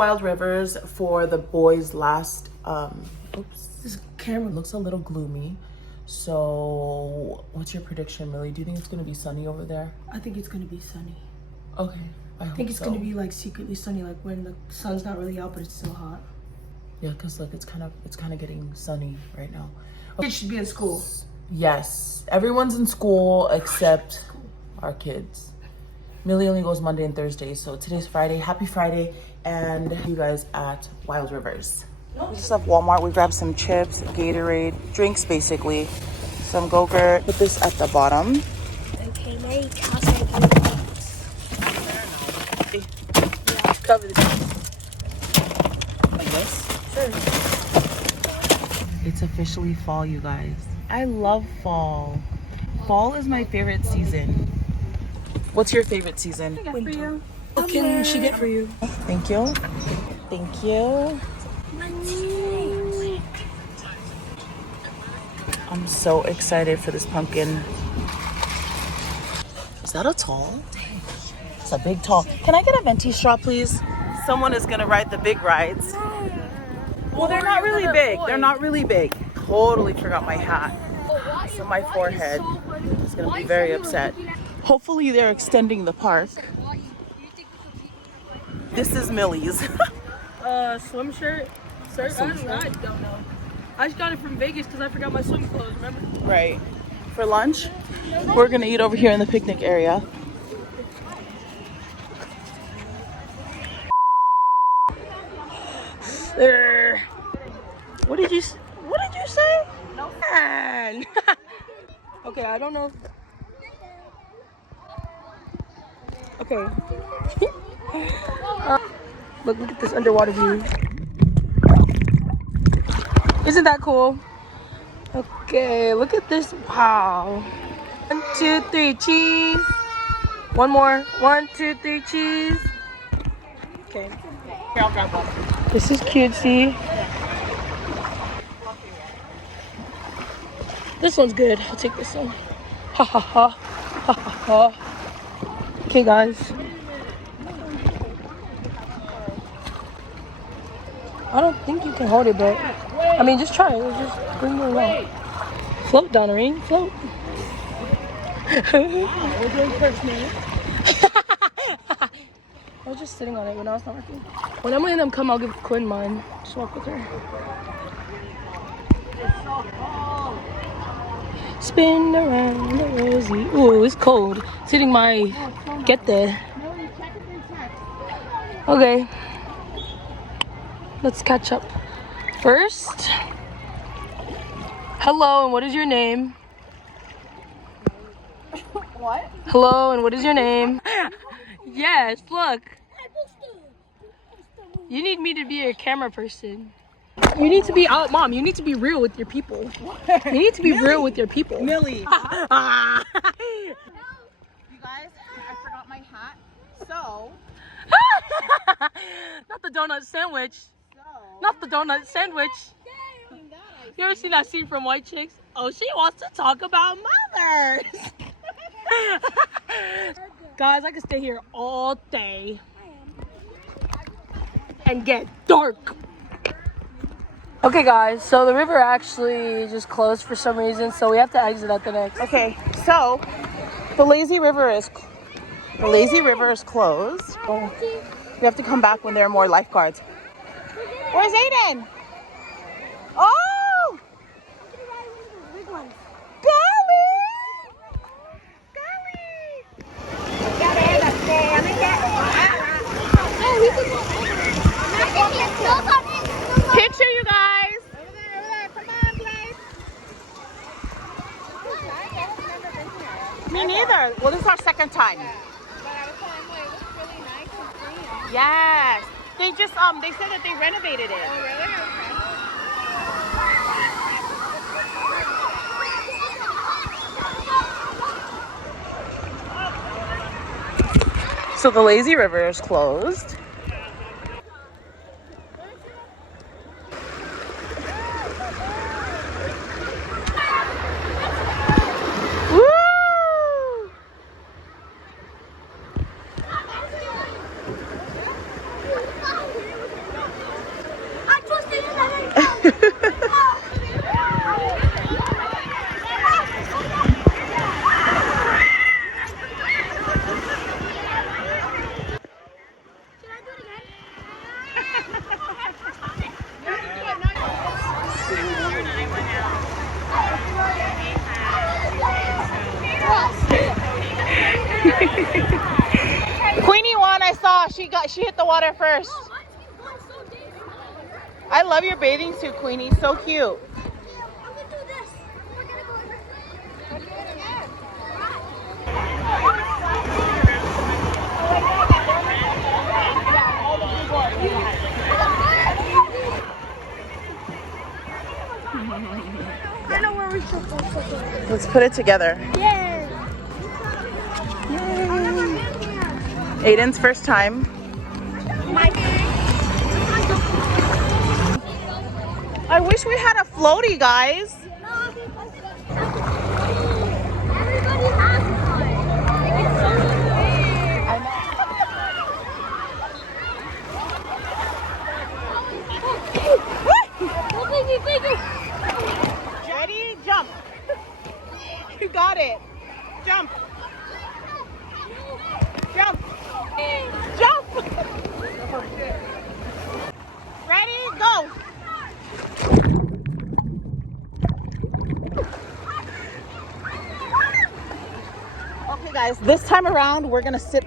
Wild Rivers for the boys' last, oops, this camera looks a little gloomy. So what's your prediction, Millie? Do you think it's gonna be sunny over there? I think it's gonna be sunny. Okay, I think it's gonna be like secretly sunny, like when the sun's not really out but it's still hot. Yeah, because like it's kind of getting sunny right now. Okay. Kids should be in school. Yes, everyone's in school except our kids. Millie only goes Monday and Thursday, so today's Friday. Happy Friday, and you guys at Wild Rivers. We just left Walmart. We grabbed some chips, Gatorade, drinks basically, some Go-Gurt. Put this at the bottom. Okay, now you toss it. Cover this like this. Sure. It's officially fall, you guys. I love fall. Fall is my favorite season. What's your favorite season? Winter. What can she get for you? Thank you. Thank you. I'm so excited for this pumpkin. Is that a tall? It's a big tall. Can I get a venti straw, please? Someone is gonna ride the big rides. Well, they're not really big. They're not really big. Totally forgot my hat. So my forehead is gonna be very upset. Hopefully they're extending the park. This is Millie's. Swim shirt. I don't know. I just got it from Vegas because I forgot my swim clothes, remember? Right. For lunch, we're gonna eat over here in the picnic area. What did you say? No. Okay, I don't know. Okay. Look at this underwater view. Isn't that cool? Okay, look at this. Wow. 1, 2, 3, cheese. One more. 1, 2, 3, cheese. Okay. Here, I'll grab one. This is cutesy. This one's good. I'll take this one. Ha ha ha. Ha ha ha. Okay, guys. I don't think you can hold it, but I mean, just try it. Just bring it along. Float, Donareen. Float. We're doing first name. I was just sitting on it when I was not working. When Emily and them come, I'll give Quinn mine. Just walk with her. Spin around the rosy. Ooh, it's cold. It's hitting my get there. Okay. Let's catch up. First, hello, and what is your name? What? Hello, and what is your name? Yes, look. You need me to be a camera person. You need to be out, Mom. You need to be real with your people. You need to be real with your people. Millie. You guys, I forgot my hat. So. Not the donut sandwich. Not the donut sandwich. You ever seen that scene from White Chicks? Oh, she wants to talk about mothers. Guys, I could stay here all day and get dark. Okay, guys, so the river actually just closed for some reason, so we have to exit at the next. Okay, so the lazy river is closed. We have to come back when there are more lifeguards. Where's Aiden? Oh! Golly! Picture, you guys. Over there. Come on, guys. Me neither. Well, this is our second time. But I was telling Emily, it looks really nice and clean. Yes. They just they said that they renovated it. Oh, really? Okay. So the lazy river is closed. Queenie won. I saw. She hit the water first. I love your bathing suit, Queenie. So cute. I know where we're supposed to go. Let's put it together. Yay! Aiden's first time. I wish we had a floaty, guys. Everybody has one. It's so Ready? Jump. You got it. Jump. Jump. Jump. Ready? Go. Okay, guys. This time around, we're gonna stay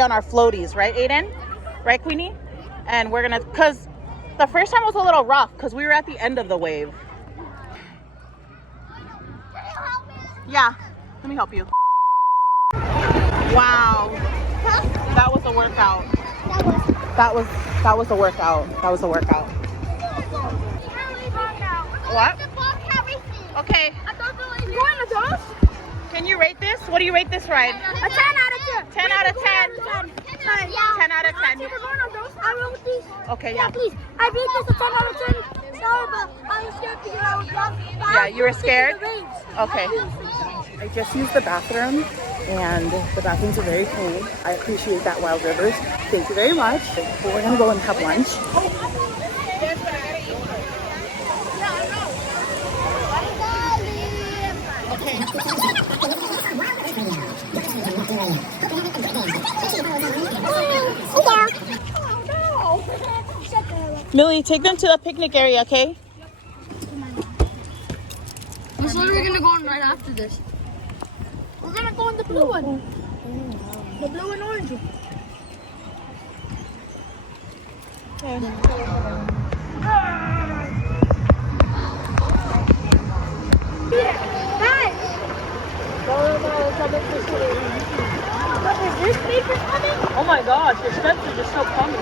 on our floaties, right, Aiden? Right, Queenie? And we're gonna, cause the first time was a little rough, cause we were at the end of the wave. Yeah, let me help you. Wow, that was a workout. That was a workout. That was a workout. What? Okay. Can you rate this? What do you rate this ride? A 10 out of 10. 10 out of 10. 10 out of 10. We're going on those. I wrote these. Okay, yeah. Please. I rate this a 10 out of 10. Sorry, but I was scared because I was drunk. Yeah, you were scared? Okay. I just used the bathroom, and the bathrooms are very cool. I appreciate that, Wild Rivers. Thank you very much. But we're gonna go and have lunch. Millie, take them to the picnic area, okay? Which one are we gonna go on right after this? We're gonna go on the blue one. The blue and orange one. Is this paper coming? Oh my gosh, your steps are just so coming.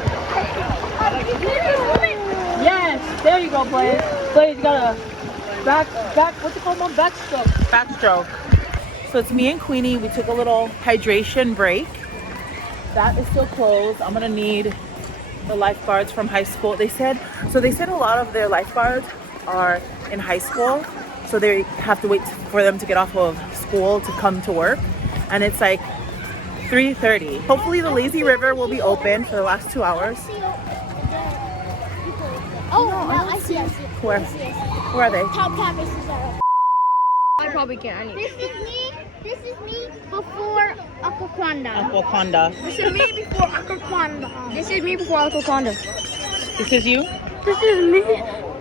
Yes, there you go, Blaze. Blaze, you got a back, what's it called, Mom? Backstroke. Backstroke. So it's me and Queenie. We took a little hydration break. That is still closed. I'm gonna need the lifeguards from high school. They said a lot of their lifeguards are in high school, so they have to wait for them to get off of school to come to work, and it's like 3:30. Hopefully the lazy river will be open for the last 2 hours. Oh, no, I see. Where are they? Top is I probably can't. This is me before Aquaconda. Aquaconda. This is me before Aquaconda. This is me before Aquaconda. This is you? This is me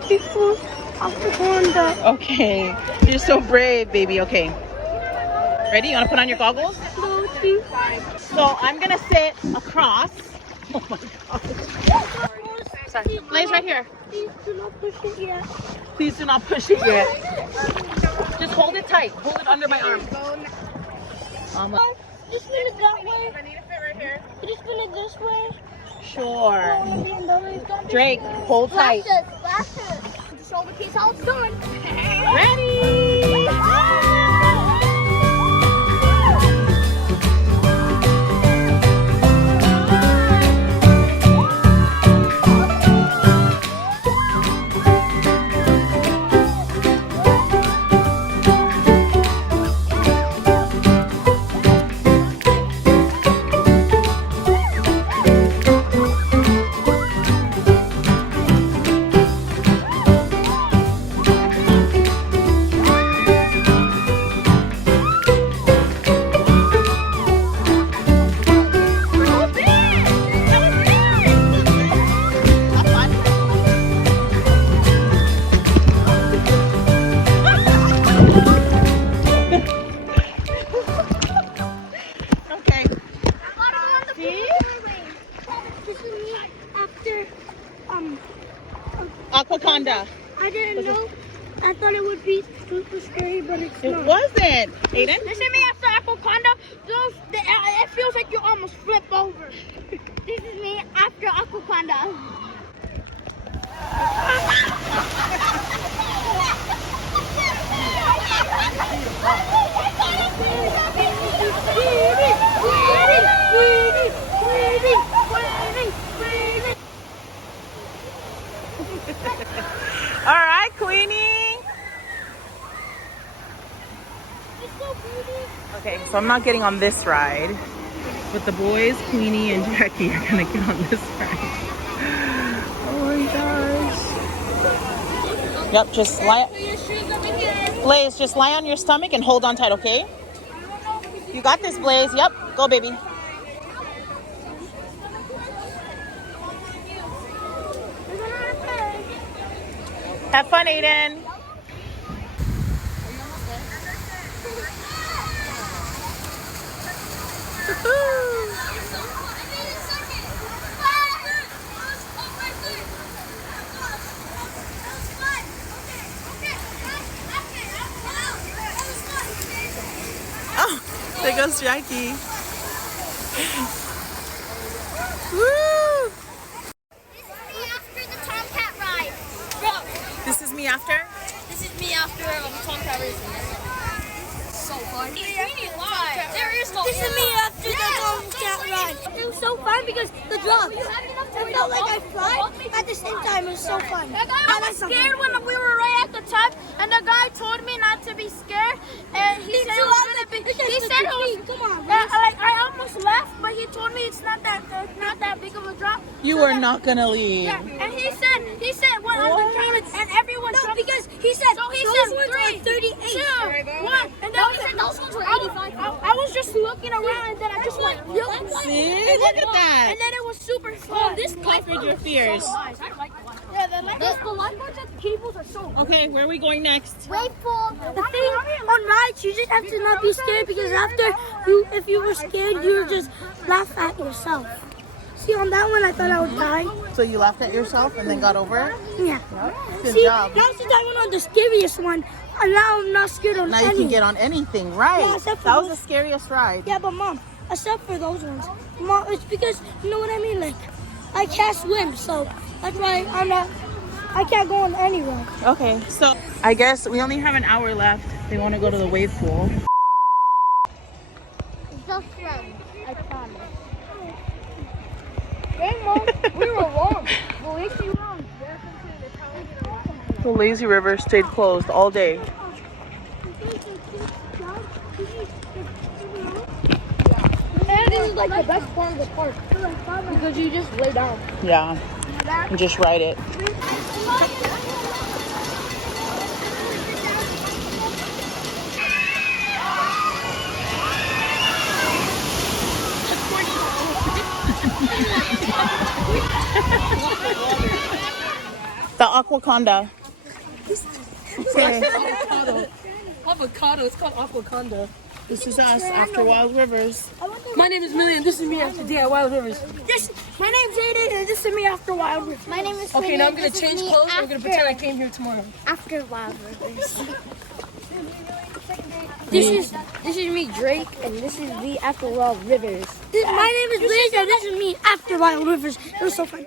before Aquaconda. Okay. You're so brave, baby. Okay. Ready? You want to put on your goggles? So I'm going to sit across. Oh my God. Sorry. Blaze right here. Please do not push it yet. Please do not push it yet. Just hold it tight. Hold it under my arm. Just spin it that way. I need to fit right here. Just spin it this way. Sure. Drake, hold tight. Flashes. Just show the kids how it's done. Ready? Aiden? This is me after Aquaconda. It feels like you almost flip over. This is me after Aquaconda. All right, Queenie. Okay, so I'm not getting on this ride, but the boys, Queenie and Jackie, are gonna get on this ride. Oh my gosh. Yep, just lie. Blaze, just lie on your stomach and hold on tight, okay? You got this, Blaze. Yep, go, baby. Have fun, Aiden. Oh, there goes Jackie. Woo! This is me after? This is me after Tomcat racing. So fun. There is no. This is me after the Tomcat ride. It was so fun because the drop. I felt like I fly at the same time. It was so fun. I was scared when we were right at the top, and the guy told me not to be scared, and he said it was gonna be. He said it was. Come on. I almost left, but he told me it's not that big of a drop. You are not gonna leave. Yeah, and he said when on the count and everyone jumped, because he said those ones are 38, 2, 1, and then he said those ones were 85. I was just looking around and then I just went, See, look at that. and then it was super fun. This Conquered your fears. Yeah, the lifeboards and the cables are so. Okay, where are we going next? Wait for the thing on rides. You just have to not be scared, because if you were scared, you would just laugh at yourself. See, on that one, I thought I would die. So you laughed at yourself and then got over it? Yeah. Good See, job. now since I went on the scariest one, and now I'm not scared on Now any. you can get on anything, right? Yeah, except for That was those- the scariest ride. Yeah, but Mom, except for those ones. Mom, it's because, you know what I mean? Like, I can't swim, so that's why I can't go on any ride. Okay, so I guess we only have an hour left. They want to go to the wave pool. Just friends, I promise. Hey, Mom, we were wrong. The lazy wrong. The lazy river stayed closed all day. And this is like the best part of the park, because you just lay down. Yeah, and just ride it. The Aquaconda. Okay. Avocado. It's called Aquaconda. This is us after Wild Rivers. My name is Millie, and this is me after Wild Rivers. My name's Aiden, and this is me after Wild Rivers. My name is Okay, now I'm gonna change clothes. I'm gonna pretend I came here tomorrow. after Wild Rivers. This is me, Drake, and this is me after Wild Rivers. My name is Liz, and this is me after Wild Rivers. It was so fun.